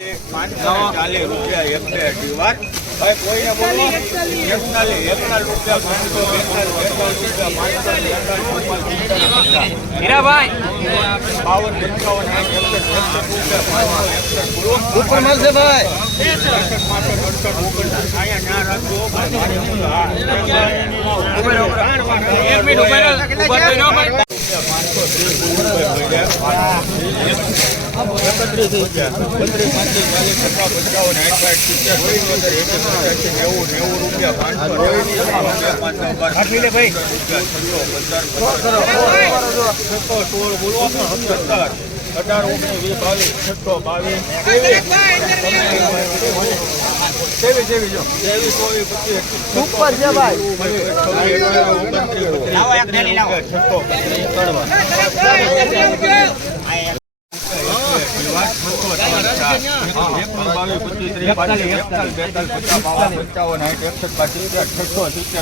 ચાલીસ રૂપિયા એક વાર ભાઈ કોઈને બોલો. એકતાલીસ એકતાલીસ રૂપિયા પાંચસો રૂપિયા બાવન પંચાવન ઉપર મળશે ભાઈ. એક મિનિટ. પાંચસો ત્રીસ રૂપિયા. એકત્રીસ બત્રીસ પાંત્રીસ ચાલીસ પચાસ પંચાવન સાઠ સાઠ સિત્તેર સિત્તેર એસી નેવું નેવું રૂપિયા પાંચસો છસો પંદર છસો સોળ સત્તર અઢાર ઓગણીસ વીસ બાવીસ છસો બાવીસ ત્રેવીસ ત્રેવીસ જો ત્રેવીસ ચોવીસ પચીસ ઉપર છે ભાઈ છસો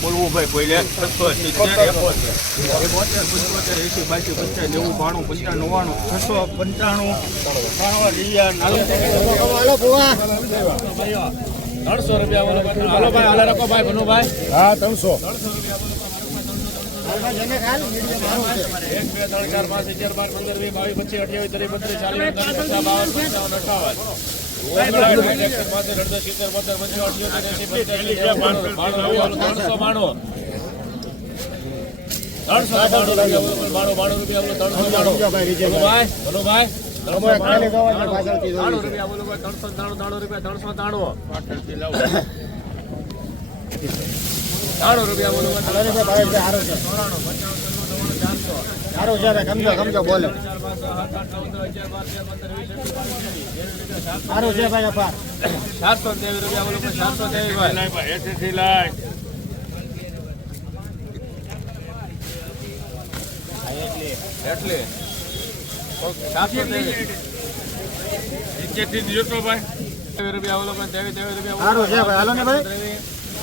બોલવું ભાઈ કોઈ છસો સિત્તેર એકોતેર પંચોતેર એસી બાસી પંચાસ નેવું બાણું પંચાણું નવ્વાણું છસો પંચાણું ત્રણસો રૂપિયા. હાલો ભાઈ હા, ત્રણસો એક બે ત્રણ ચાર પાંચ અગિયાર બાર પંદર વીસ બાવીસ પચીસ અઠ્યાવીસ ત્રીસ બત્રીસ ચાલીસ પચાસ બાવન પંચાવન અઠાવન ત્રણસો બાણું. ત્રણસો બાણું. રૂપિયા બાણું. બાણું રૂપિયા બોલો, ત્રણસો છે ભનુભાઈ છે. ત્રણસો બાણું ત્રાણું રૂપિયા બોલો. ભાઈ, ત્રણસો ત્રાણું ત્રાણું રૂપિયા રૂપિયા બોલો ભાઈ, સાતસો ત્રેવીસ રૂપિયા બોલો ભાઈ, સાતસો ત્રેવીસ. ભાઈ. એટલે સાતસો ત્રેવીસ ત્રેવીસ રૂપિયા બોલો. ભાઈ, ત્રેવીસ.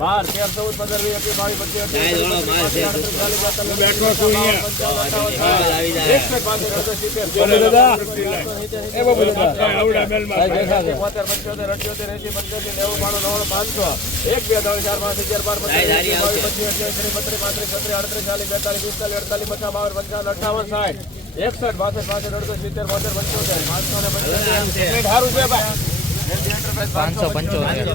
બાર તેર ચૌદ પંદર વીસ એકવીસ બાવીસ પચીસ પાંચસો. એક, બે, ત્રણ, ચાર, પાંચ, અગિયાર, બાર, પચીસ, ત્રીસ, બત્રીસ, પાંત્રીસ, છત્રીસ, આડત્રીસ, ચાલીસ, બેતાલીસ, પિસ્તાલીસ, અડતાલીસ, પચાસ, બાવન, પંચાવન, અઠ્ઠાવન, સાઠ, એકસઠ, બાસઠ, પાસઠ, અડસઠ, સિત્તેર, બોતેર, પંચોતેર, પાંચસો ને પંચોતેર. સારું છે. ભાઈ. પાંચસો પંચોતેર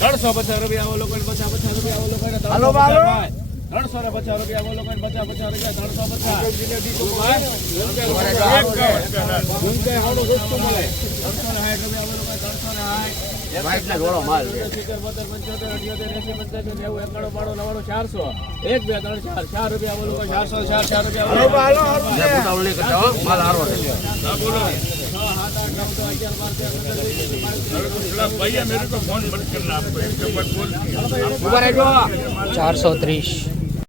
ત્રણસો પચાસ રૂપિયા વાળો કોઈ પચાસ પચાસ રૂપિયા વાળો કોઈ ત્રણસો ને પચાસ રૂપિયા પચાસ પચાસ ત્રણસો પચાસ બાણું, નવ્વાણું, ચારસો. ચાર. ચાર રૂપિયા ચારસો ત્રીસ.